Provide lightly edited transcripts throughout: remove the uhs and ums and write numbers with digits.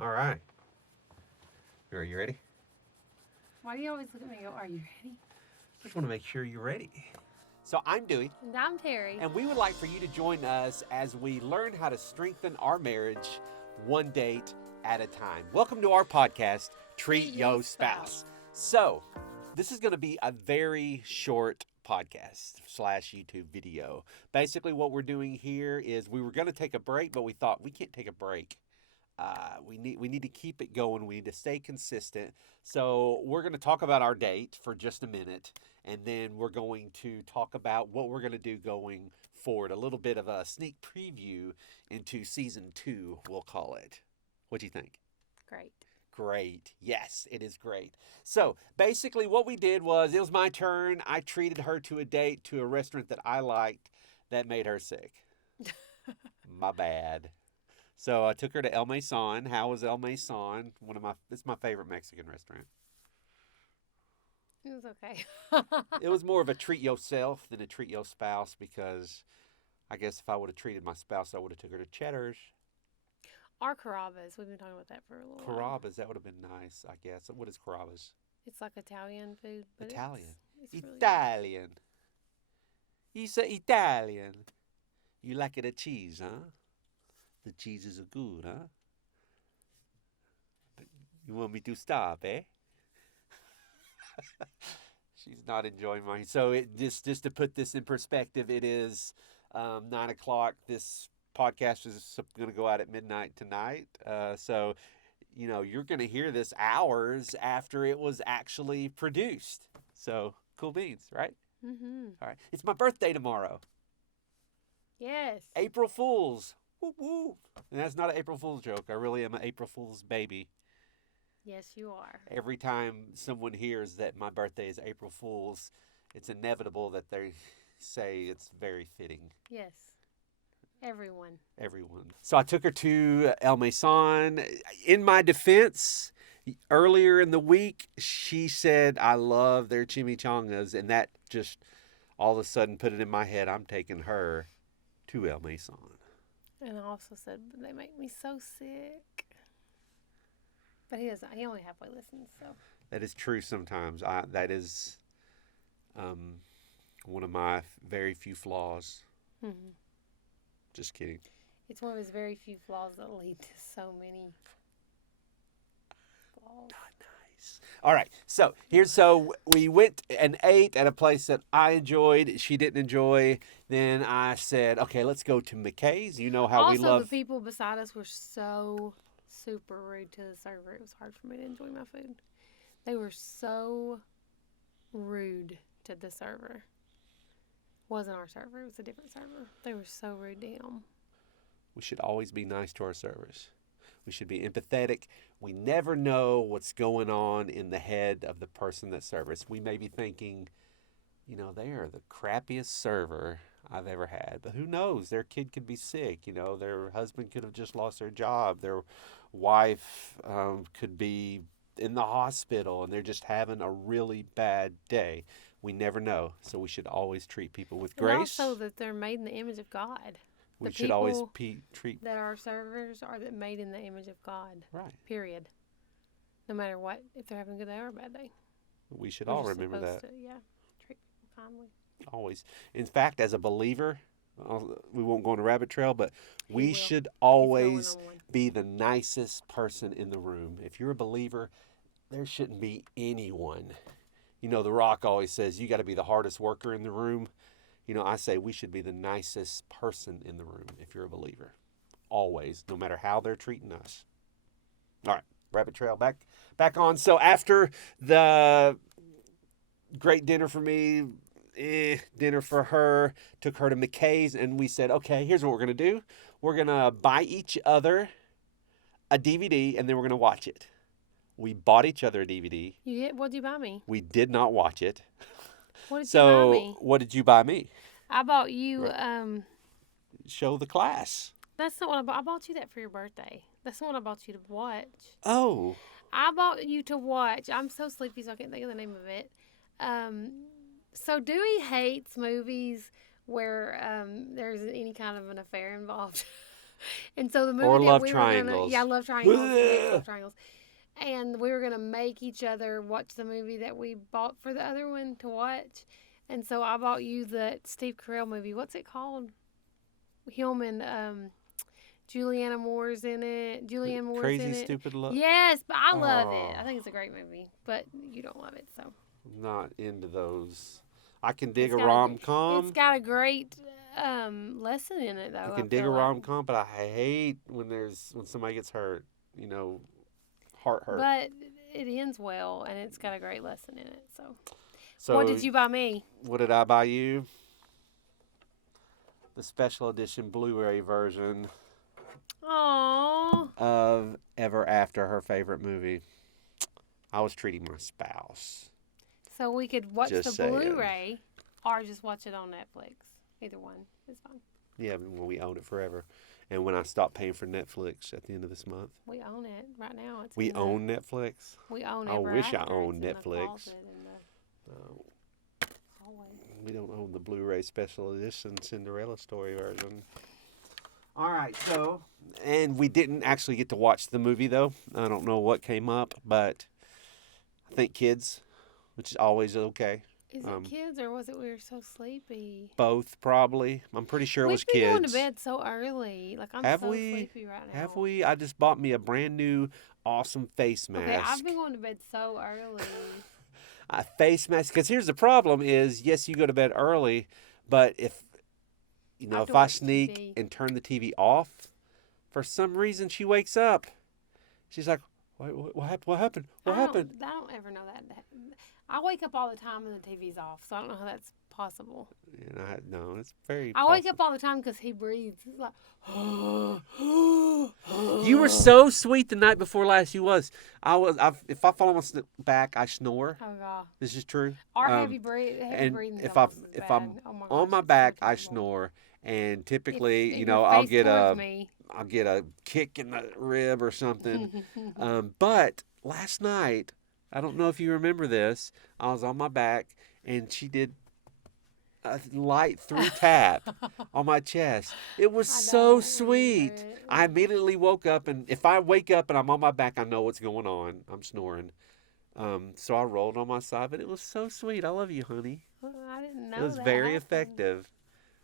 All right. Are you ready? Why do you always look at me and go, are you ready? I just want to make sure you're ready. So I'm Dewey, And I'm Terry. and we would like for you to join us as we learn how to strengthen our marriage one date at a time. Welcome to our podcast, Treat Yo Spouse. So, this is going to be a very short podcast / YouTube video. Basically, what we're doing here is we were going to take a break, but we thought we can't take a break. We need to keep it going. We need to stay consistent. So we're going to talk about our date for just a minute, and then we're going to talk about what we're going to do going forward. A little bit of a sneak preview into season 2, we'll call it. What do you think? Great. Great. Yes, it is great. So basically what we did was, it was my turn. I treated her to a date to a restaurant that I liked that made her sick. My bad. So I took her to El Mason. How was El Mason? It's my favorite Mexican restaurant. It was okay. It was more of a treat yourself than a treat your spouse, because I guess if I would have treated my spouse, I would have took her to Cheddar's. Or Carrabba's. We've been talking about that for a little while. Carrabba's, that would have been nice, I guess. What is Carrabba's? It's like Italian food. But Italian. It's really Italian. You say Italian. You like it a cheese, huh? The cheeses are good, huh? But you want me to stop, eh? She's not enjoying mine. So just to put this in perspective, it is 9 o'clock. This podcast is going to go out at midnight tonight. So, you're going to hear this hours after it was actually produced. So, cool beans, right? Mm-hmm. All right. It's my birthday tomorrow. Yes. April Fools. Whoop, whoop. And that's not an April Fool's joke. I really am an April Fool's baby. Yes, you are. Every time someone hears that my birthday is April Fool's, it's inevitable that they say it's very fitting. Yes. Everyone. So I took her to El Mason. In my defense, earlier in the week, she said, I love their chimichangas. And that just all of a sudden put it in my head, I'm taking her to El Mason. And I also said, they make me so sick. But he doesn't. He only halfway listens, so. That is true sometimes. That is one of my very few flaws. Mm-hmm. Just kidding. It's one of his very few flaws that lead to so many flaws. Nice. All right. So we went and ate at a place that I enjoyed. She didn't enjoy. Then I said, okay, let's go to McKay's. You know how we love. Also, the people beside us were so super rude to the server. It was hard for me to enjoy my food. They were so rude to the server. Wasn't our server. It was a different server. They were so rude to him. We should always be nice to our servers. We should be empathetic. We never know what's going on in the head of the person that serves us. We may be thinking, they are the crappiest server I've ever had. But who knows? Their kid could be sick. Their husband could have just lost their job. Their wife could be in the hospital, and they're just having a really bad day. We never know. So we should always treat people with grace. And also that they're made in the image of God. We should always treat that our servers are made in the image of God. Right. Period. No matter what, if they're having a good day or a bad day. We should all remember that. Treat people kindly. Always. In fact, as a believer, we won't go on a rabbit trail, but we should always be the nicest person in the room. If you're a believer, there shouldn't be anyone. The Rock always says, you got to be the hardest worker in the room. I say we should be the nicest person in the room if you're a believer. Always, no matter how they're treating us. All right, rabbit trail back on. So after the great dinner for me, dinner for her, took her to McKay's, and we said, okay, here's what we're going to do. We're going to buy each other a DVD, and then we're going to watch it. We bought each other a DVD. You did? What did you buy me? We did not watch it. What did you buy me? What did you buy me? I bought you, Show the class. That's not what I bought. I bought you that for your birthday. That's not what I bought you to watch. Oh. I bought you to watch. I'm so sleepy, so I can't think of the name of it. So Dewey hates movies where there's any kind of an affair involved. And so the movie Or that love we were triangles. yeah, love triangles, yes, love triangles. And we were gonna make each other watch the movie that we bought for the other one to watch. And so I bought you the Steve Carell movie. What's it called? Him and Julianne Moore's in it. Julianne Moore's Crazy in it. Stupid Love. Yes, but I love it. I Oh. think it's a great movie, but you don't love it, so. Not into those. I can dig It's a got rom It's com. got a great lesson in it, though. I I can dig a feel like. rom com, but I hate when somebody gets hurt. Heart hurt. But it ends well, and it's got a great lesson in it. So, So what did you buy me? what did I buy you? The special edition Blu-ray version Aww. of Ever After, her favorite movie. I was treating my spouse. So we could watch Just the saying. Blu-ray, or just watch it on Netflix. Either one is fine. Yeah, well, we own it forever. And when I stop paying for Netflix at the end of this month, We own it right now. It's we in the- own Netflix. We own I Ever wish I After. owned It's in the Netflix. closet in the No, hallway. we don't own the Blu-ray special edition Cinderella story version. All right, and we didn't actually get to watch the movie though. I don't know what came up, but I think kids, which is always okay. Is it kids or was it we were so sleepy? Both probably. I'm pretty sure it was We've been kids. going to bed so early. Like I'm Have so we? sleepy right now. Have we? I just bought me a brand new awesome face mask. Okay, I've been going to bed so early. A face mask, because here's the problem: is yes, you go to bed early, but if I have to if I watch sneak TV. and turn the TV off, for some reason she wakes up. She's like, "What happened? What happened? What happened?" I don't ever know that. I wake up all the time and the TV's off, so I don't know how that's possible. And no, it's very. I wake up all the time because he breathes. It's like, You were so sweet the night before last. You was. If I fall on my back, I snore. oh god. This is true. Or heavy breathing. And breathing if I'm on my back, I snore. And typically, I'll get a kick in the rib or something. But last night, I don't know if you remember this. I was on my back, and she did a light 3 tap on my chest. It was so sweet. I immediately woke up, and if I wake up and I'm on my back, I know what's going on. I'm snoring. So I rolled on my side, but it was so sweet. I love you, honey. I didn't know It was that very happened. effective.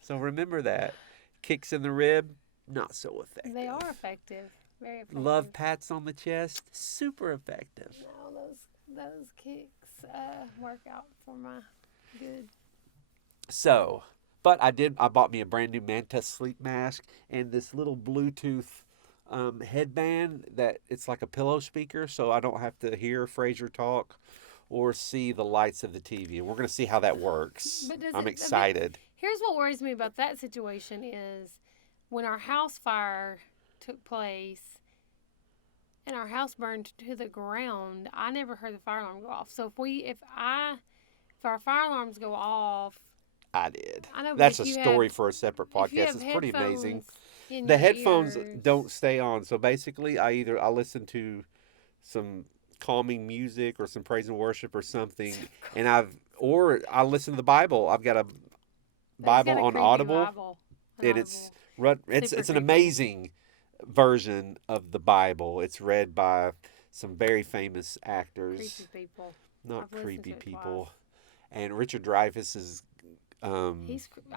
So remember that. Kicks in the rib, not so effective. They are effective. Very effective. Love pats on the chest, super effective. No, those kicks work out for my good. So, but I bought me a brand new Manta sleep mask and this little Bluetooth headband that it's like a pillow speaker, so I don't have to hear Fraser talk or see the lights of the TV. And we're going to see how that works. I'm excited. Here's what worries me about that situation is when our house fire took place and our house burned to the ground, I never heard the fire alarm go off. So if our fire alarms go off, I did. I know, That's but a if you story have- for a separate if you podcast. have It's pretty amazing. headphones in The your headphones ears- don't stay on, so basically I listen to some calming music or some praise and worship or something, and I listen to the Bible. I've got a Bible on Audible, and it's an creepy. amazing version of the Bible. It's read by some very famous actors, creepy people. not I've listened creepy to it people. twice. And Richard Dreyfuss is I don't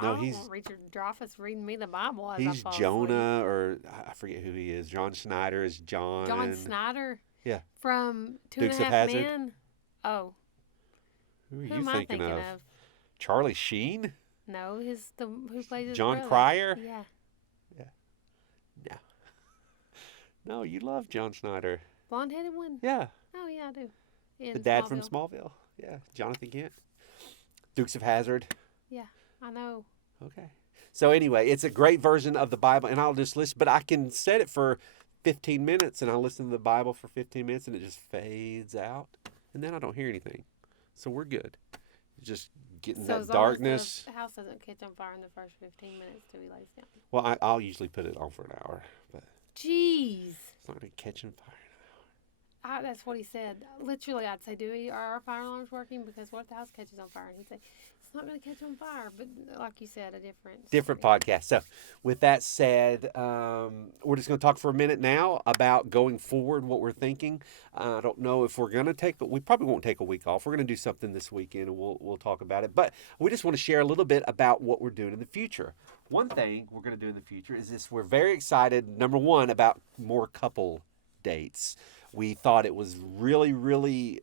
want Richard Dreyfuss reading me the Bible as I he's fall Jonah, or I forget who he is. John Schneider is John. asleep. John Snyder. Yeah. From Two Dukes and of a Half Hazzard? Men. Oh, Who are who you am I thinking thinking of? of? Charlie Sheen? No, who plays his John brother. Cryer? Yeah. No, you love John Schneider. Blonde-headed one? Yeah. Oh, yeah, I do. The dad from Smallville. Yeah. Jonathan Kent. Dukes of Hazzard. I know. Okay. So anyway, it's a great version of the Bible, and I'll just listen, but I can set it for 15 minutes, and I'll listen to the Bible for 15 minutes, and it just fades out, and then I don't hear anything. So we're good. Just getting that darkness. The house doesn't catch on fire in the first 15 minutes till he lays down. Well, I'll usually put it on for an hour, but Jeez. it's not going to catch on fire. That's what he said. Literally, I'd say, are our fire alarms working? Because what if the house catches on fire? And he'd say, it's not going to catch on fire. But like you said, a Different story. podcast. So, with that said, we're just going to talk for a minute now about going forward, what we're thinking. I don't know if we're going to take, but we probably won't take a week off. We're going to do something this weekend, and we'll talk about it. But we just want to share a little bit about what we're doing in the future. One thing we're going to do in the future is this: we're very excited. Number one, about more couple dates. We thought it was really, really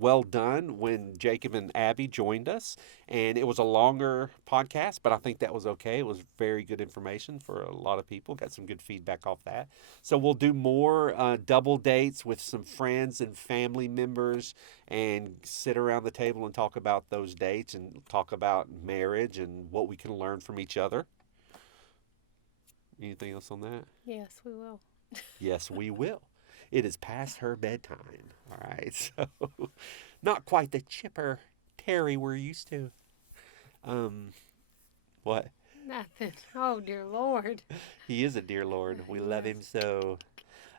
well done when Jacob and Abby joined us, and it was a longer podcast, but I think that was okay. It was very good information for a lot of people. Got some good feedback off that. So we'll do more double dates with some friends and family members, and sit around the table and talk about those dates and talk about marriage and what we can learn from each other. Anything else on that? Yes, we will. Yes, we will. It is past her bedtime. All right. So, not quite the chipper Terry we're used to. What? Nothing. Oh, dear Lord. He is a dear Lord. We love Yes. him so.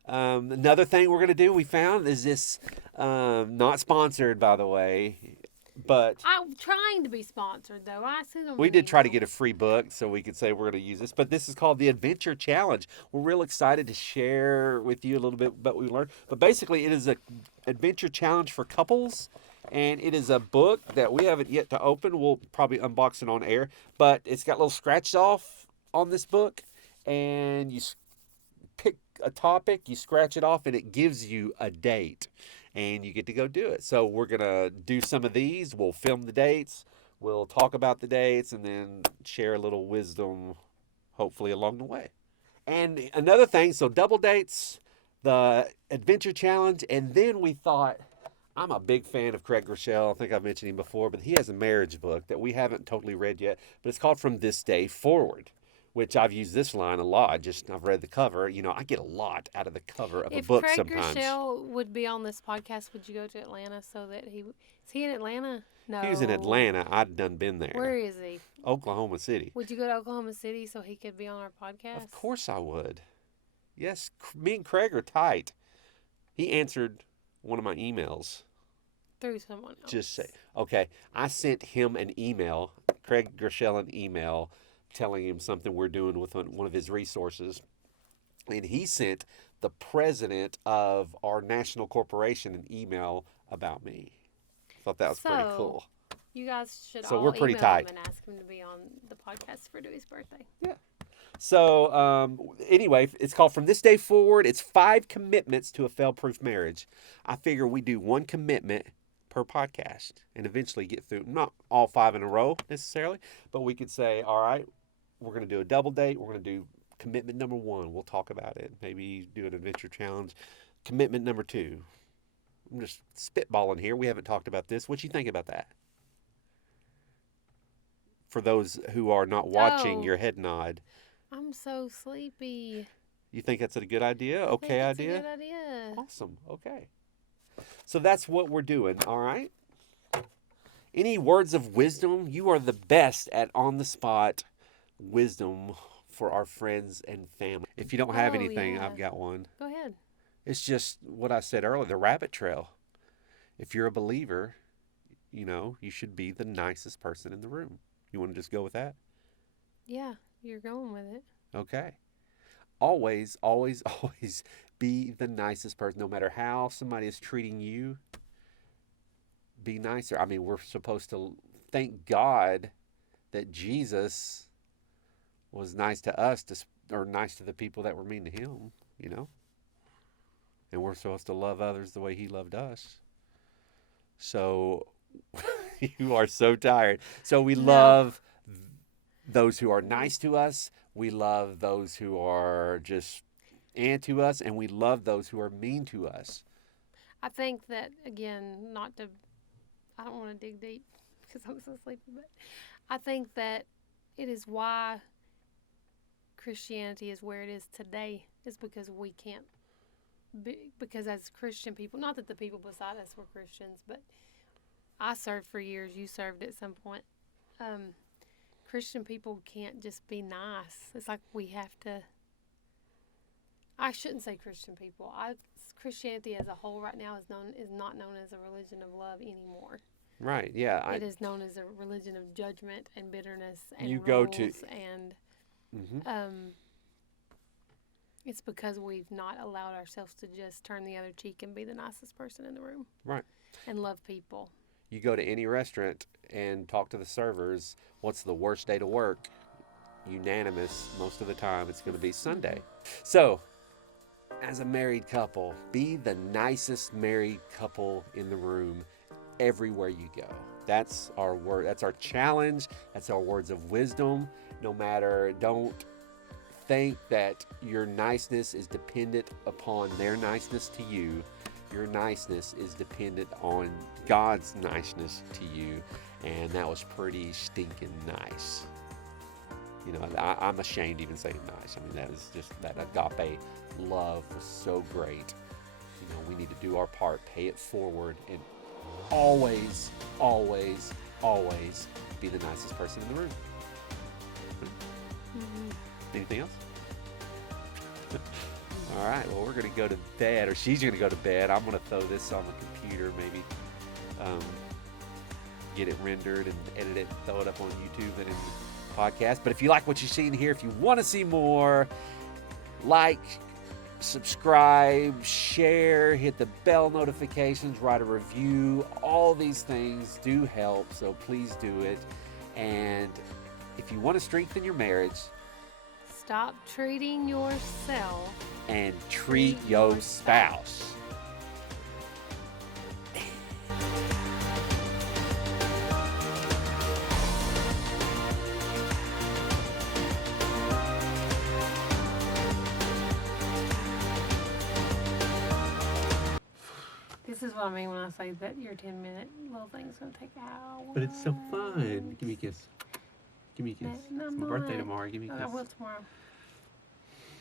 Another thing we're going to do, we found, is this, not sponsored, by the way, but I'm trying to be sponsored, though. I sent them we an did try to email. get a free book so we could say we're going to use this. But this is called the Adventure Challenge. We're real excited to share with you a little bit about what we learned. But basically, it is a adventure challenge for couples. And it is a book that we haven't yet to open. We'll probably unbox it on air. But it's got little scratches off on this book. And you pick a topic, you scratch it off, and it gives you a date. And you get to go do it. So we're going to do some of these. We'll film the dates. We'll talk about the dates and then share a little wisdom, hopefully, along the way. And another thing, so double dates, the adventure challenge, and then we thought, I'm a big fan of Craig Rochelle. I think I've mentioned him before, but he has a marriage book that we haven't totally read yet, but it's called From This Day Forward, which I've used this line a lot. I've read the cover. I get a lot out of the cover of a If book Craig sometimes. Rochelle would be on this podcast, would you go to Atlanta so that is he in Atlanta? No. He was in Atlanta. I'd done been there. Where is he? Oklahoma City. Would you go to Oklahoma City so he could be on our podcast? Of course I would. Yes, me and Craig are tight. He answered one of my emails. Through someone else. Just say, okay, I sent him an email, Craig Gershell an email, telling him something we're doing with one of his resources. And he sent the president of our national corporation an email about me. Thought that was pretty cool. You guys should So all we're pretty email tight. him and ask him to be on the podcast for Dewey's birthday. Yeah. So anyway, it's called From This Day Forward. It's 5 commitments to a fail-proof marriage. I figure we do 1 commitment per podcast and eventually get through, not all 5 in a row necessarily, but we could say, all right, we're going to do a double date. We're going to do commitment number 1. We'll talk about it. Maybe do an adventure challenge. Commitment number 2. I'm just spitballing here. We haven't talked about this. What you think about that? For those who are not watching, your head nod. I'm so sleepy. You think that's a good idea? Okay I think idea? It's a good idea. Awesome. Okay. So that's what we're doing, all right? Any words of wisdom? You are the best at on-the-spot wisdom for our friends and family. If you don't have anything, yeah. I've got one. Go ahead. It's just what I said earlier, the rabbit trail. If you're a believer, you should be the nicest person in the room. You want to just go with that? Yeah, you're going with it. Okay. Always, always, always be the nicest person. No matter how somebody is treating you, be nicer. I mean, we're supposed to thank God that Jesus was nice to us, or nice to the people that were mean to him, And we're supposed to love others the way he loved us. So you are so tired. So we love those who are nice to us. We love those who are just to us, and we love those who are mean to us. I think that, again, I don't want to dig deep because I'm so sleepy, but I think that it is why Christianity is where it is today, is because we can't because as Christian people, not that the people beside us were Christians, but I served for years, you served at some point. Christian people can't just be nice. It's like we have to I shouldn't say Christian people. Christianity as a whole right now is not known as a religion of love anymore. Right. Yeah. It is known as a religion of judgment and bitterness and You rules go to. and Mhm. it's because we've not allowed ourselves to just turn the other cheek and be the nicest person in the room. Right. And love people. You go to any restaurant and talk to the servers. What's the worst day to work? Unanimous. Most of the time, it's going to be Sunday. So, as a married couple, be the nicest married couple in the room everywhere you go. That's our word. That's our challenge. That's our words of wisdom. No matter, don't think that your niceness is dependent upon their niceness to you. Your niceness is dependent on God's niceness to you. And that was pretty stinking nice. You know, I'm ashamed to even say nice. I mean, that is just, that agape love was so great. You know, we need to do our part, pay it forward, and always, always, always be the nicest person in the room. Anything else? All right, well, we're going to go to bed, or she's going to go to bed. I'm going to throw this on the computer, maybe get it rendered and edit it, throw it up on YouTube and in the podcast. But if you like what you're seeing here, if you want to see more, like, subscribe, share, hit the bell notifications, write a review. All these things do help, so please do it. And if you want to strengthen your marriage, stop treating yourself and treat your spouse. This is what I mean when I say that your 10-minute little thing's going to take hours. But it's so fun. Give me a kiss. Give me a kiss. No, it's my birthday tomorrow. Give me a kiss. I will tomorrow.